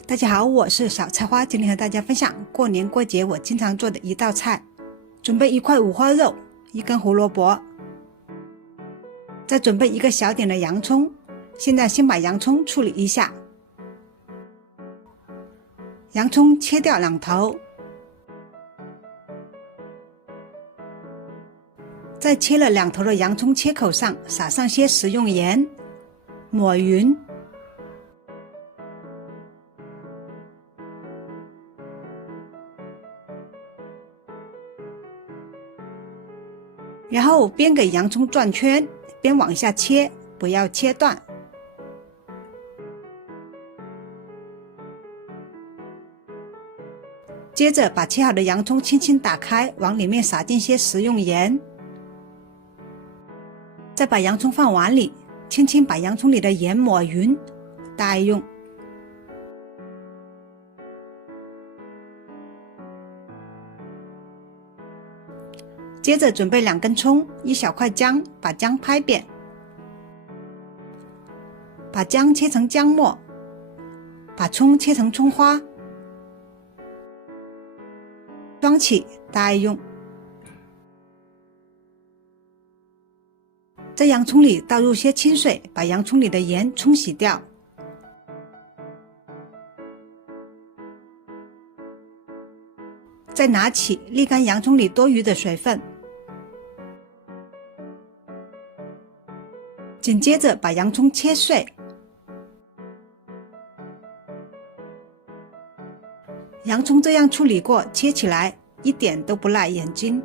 大家好，我是小菜花，今天和大家分享过年过节我经常做的一道菜。准备一块五花肉，一根胡萝卜，再准备一个小点的洋葱。现在先把洋葱处理一下，洋葱切掉两头，在切了两头的洋葱切口上撒上些食用盐，抹匀。然后边给洋葱转圈，边往下切，不要切断。接着把切好的洋葱轻轻打开，往里面撒进些食用盐，再把洋葱放碗里，轻轻把洋葱里的盐抹匀，待用。接着准备2根葱，一小块姜，把姜拍扁，把姜切成姜末，把葱切成葱花，装起待用。在洋葱里倒入些清水，把洋葱里的盐冲洗掉。再拿起沥干洋葱里多余的水分，紧接着把洋葱切碎，洋葱这样处理过，切起来一点都不辣眼睛。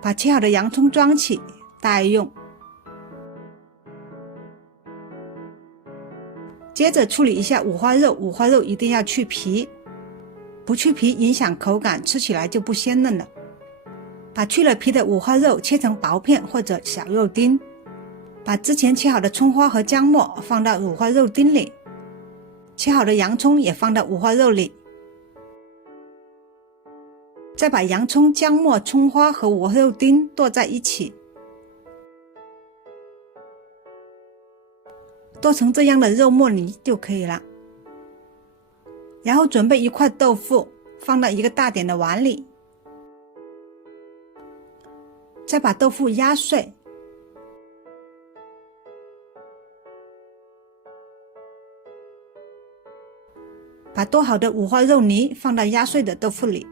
把切好的洋葱装起待用。接着处理一下五花肉，五花肉一定要去皮，不去皮影响口感，吃起来就不鲜嫩了。把去了皮的五花肉切成薄片或者小肉丁，把之前切好的葱花和姜末放到五花肉丁里，切好的洋葱也放到五花肉里，再把洋葱、姜末、葱花和五花肉丁剁在一起，剁成这样的肉末泥就可以了。然后准备一块豆腐，放到一个大点的碗里，再把豆腐压碎，把剁好的五花肉泥放到压碎的豆腐里，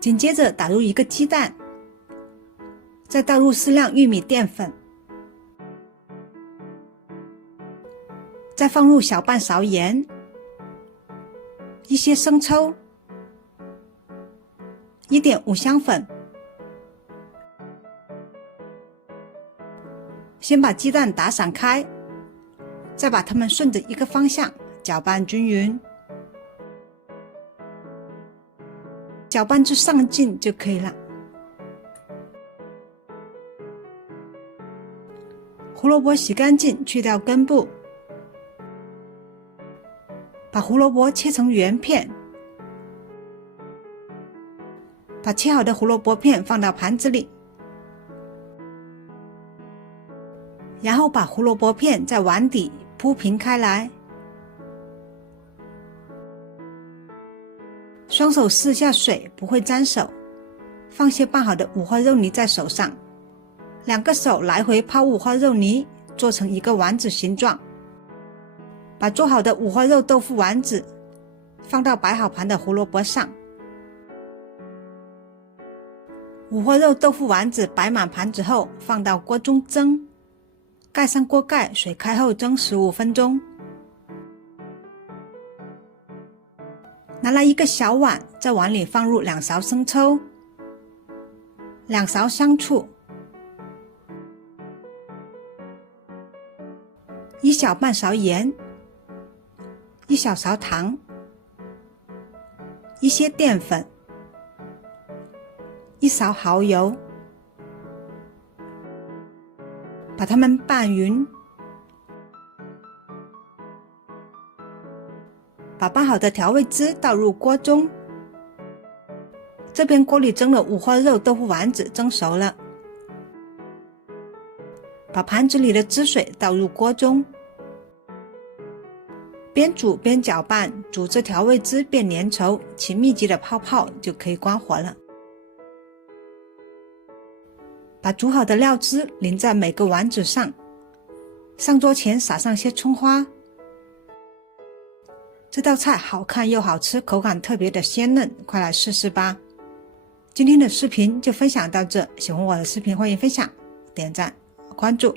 紧接着打入一个鸡蛋，再倒入适量玉米淀粉，再放入小半勺盐，一些生抽，一点五香粉。先把鸡蛋打散开，再把它们顺着一个方向搅拌均匀，搅拌至上劲就可以了。胡萝卜洗干净，去掉根部，把胡萝卜切成圆片，把切好的胡萝卜片放到盘子里，然后把胡萝卜片在碗底铺平开来，双手试下水不会沾手，放些拌好的五花肉泥在手上，2个手来回抛五花肉泥，做成一个丸子形状。把做好的五花肉豆腐丸子放到摆好盘的胡萝卜上，五花肉豆腐丸子摆满盘子后放到锅中蒸，盖上锅盖，水开后蒸15分钟。拿来一个小碗，在碗里放入2勺生抽，2勺香醋，1小半勺盐，1小勺糖，一些淀粉，1勺蚝油，把它们拌匀。把拌好的调味汁倒入锅中，这边锅里蒸的五花肉豆腐丸子蒸熟了，把盘子里的汁水倒入锅中，边煮边搅拌，煮至调味汁变粘稠起密集的泡泡就可以关火了。把煮好的料汁淋在每个丸子上，上桌前撒上些葱花。这道菜好看又好吃，口感特别的鲜嫩，快来试试吧。今天的视频就分享到这，喜欢我的视频欢迎分享、点赞、关注。